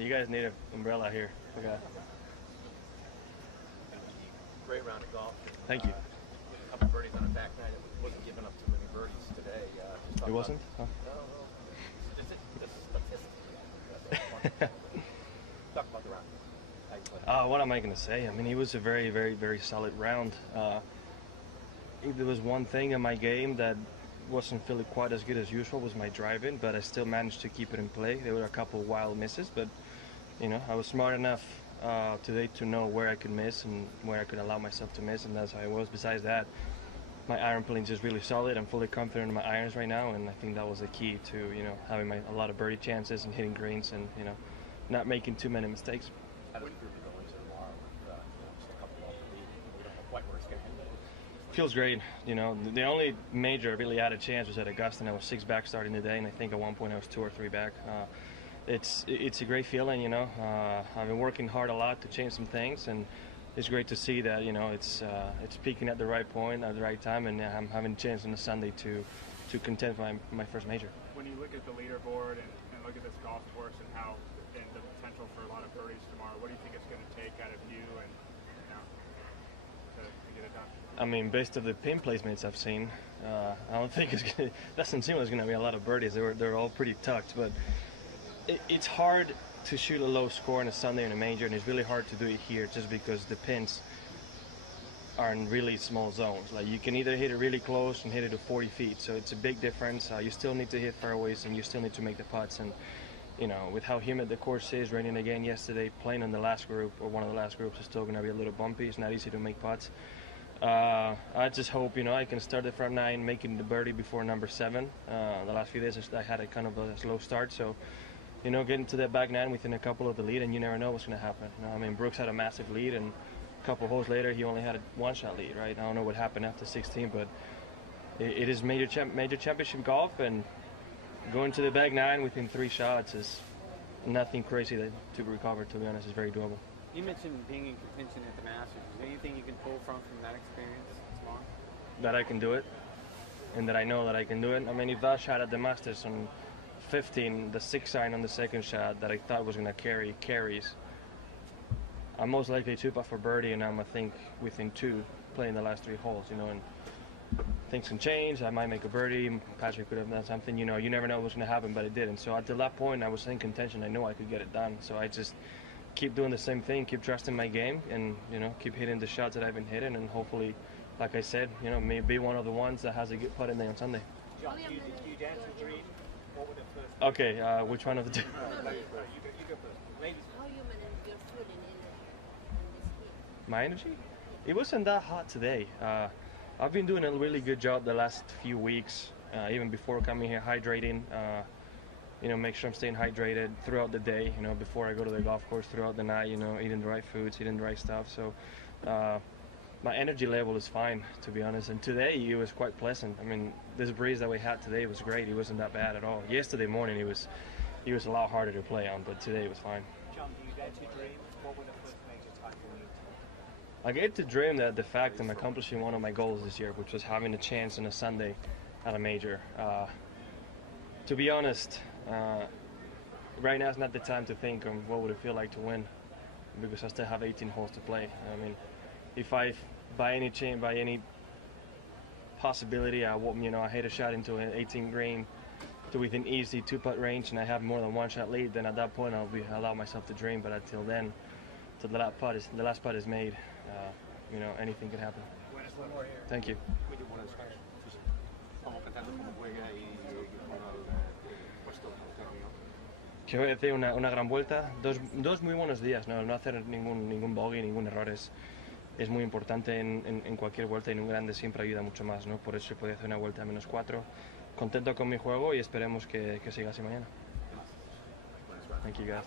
You guys need an umbrella here. Okay. Great round of golf. Thank you. A couple birdies on a back nine. It wasn't giving up too many birdies today. It wasn't? Huh? No. Talk about the round. What am I going to say? I mean, it was a very, very, very solid round. If there was one thing in my game that wasn't feeling quite as good as usual was my driving, but I still managed to keep it in play. There were a couple of wild misses, but you know, I was smart enough today to know where I could miss and where I could allow myself to miss, and that's how I was. Besides that, my iron playing is just really solid. I'm fully confident in my irons right now, and I think that was the key to, you know, having a lot of birdie chances and hitting greens and, you know, not making too many mistakes. Feels great. You know, the only major I really had a chance was at Augusta, and I was 6 back starting the day, and I think at one point I was 2 or 3 back. It's a great feeling, you know. I've been working hard a lot to change some things, and it's great to see that, you know, it's peaking at the right point at the right time, and I'm having a chance on a Sunday to contend for my first major. When you look at the leaderboard and look at this golf course and the potential for a lot of birdies tomorrow, what do you think it's going to take out of you and, you know, to get it done? I mean, based on the pin placements I've seen, I don't think it doesn't seem like there's going to be a lot of birdies. They're all pretty tucked, but it's hard to shoot a low score on a Sunday in a major, and it's really hard to do it here just because the pins are in really small zones. Like, you can either hit it really close and hit it to 40 feet, so it's a big difference. You still need to hit fairways, and you still need to make the putts, and you know, with how humid the course is, raining again yesterday, playing on the last group, or one of the last groups, is still going to be a little bumpy. It's not easy to make putts. I just hope, you know, I can start the front nine, making the birdie before number 7. The last few days I had a kind of a slow start, so, you know, getting to that back nine within a couple of the lead, and you never know what's going to happen. You know, I mean, Brooks had a massive lead, and a couple holes later he only had a 1-shot lead, right? I don't know what happened after 16, but it is major championship golf, and going to the back nine within 3 shots is nothing crazy to recover. To be honest, it's very doable. You mentioned being in contention at the Masters. Is there anything you can pull from that experience tomorrow? That I can do it, and that I know that I can do it. I mean, if that shot at the Masters on 15, the 6 iron on the second shot that I thought was going to carries, I'm most likely to putt for birdie, and I'm, I think, within 2 playing the last 3 holes, you know, and things can change. I might make a birdie. Patrick could have done something. You know, you never know what's going to happen, but it didn't. So at that point, I was in contention. I know I could get it done. So I just keep doing the same thing, keep trusting my game, and, you know, keep hitting the shots that I've been hitting, and hopefully, like I said, you know, maybe one of the ones that has a good putt in there on Sunday. Jon, did you dance a dream? What were the first? Okay, which one of the two? You go first. Ladies. How you manage your food in this heat? My energy? It wasn't that hot today. I've been doing a really good job the last few weeks, even before coming here, hydrating. You know, make sure I'm staying hydrated throughout the day, you know, before I go to the golf course, throughout the night, you know, eating the right foods, eating the right stuff. So my energy level is fine, to be honest. And today it was quite pleasant. I mean, this breeze that we had today was great. It wasn't that bad at all. Yesterday morning it was a lot harder to play on, but today it was fine. Jon, do you dare to dream? What were the first major title you took? I get to dream that the fact I'm accomplishing one of my goals this year, which was having a chance on a Sunday at a major. To be honest, right now is not the time to think of what would it feel like to win, because I still have 18 holes to play. I mean, if I, by any possibility, I hit a shot into an 18 green to within easy 2-putt range, and I have more than 1-shot lead, then at that point I'll allow myself to dream. But until then, till the last putt is made, you know, anything can happen. Thank you. Que voy a hacer una gran vuelta, dos muy buenos días, no hacer ningún bogey, ningún error es muy importante en cualquier vuelta, y en un grande siempre ayuda mucho más, ¿no? Por eso podía hacer una vuelta a -4, contento con mi juego, y esperemos que siga así mañana. Thank you guys.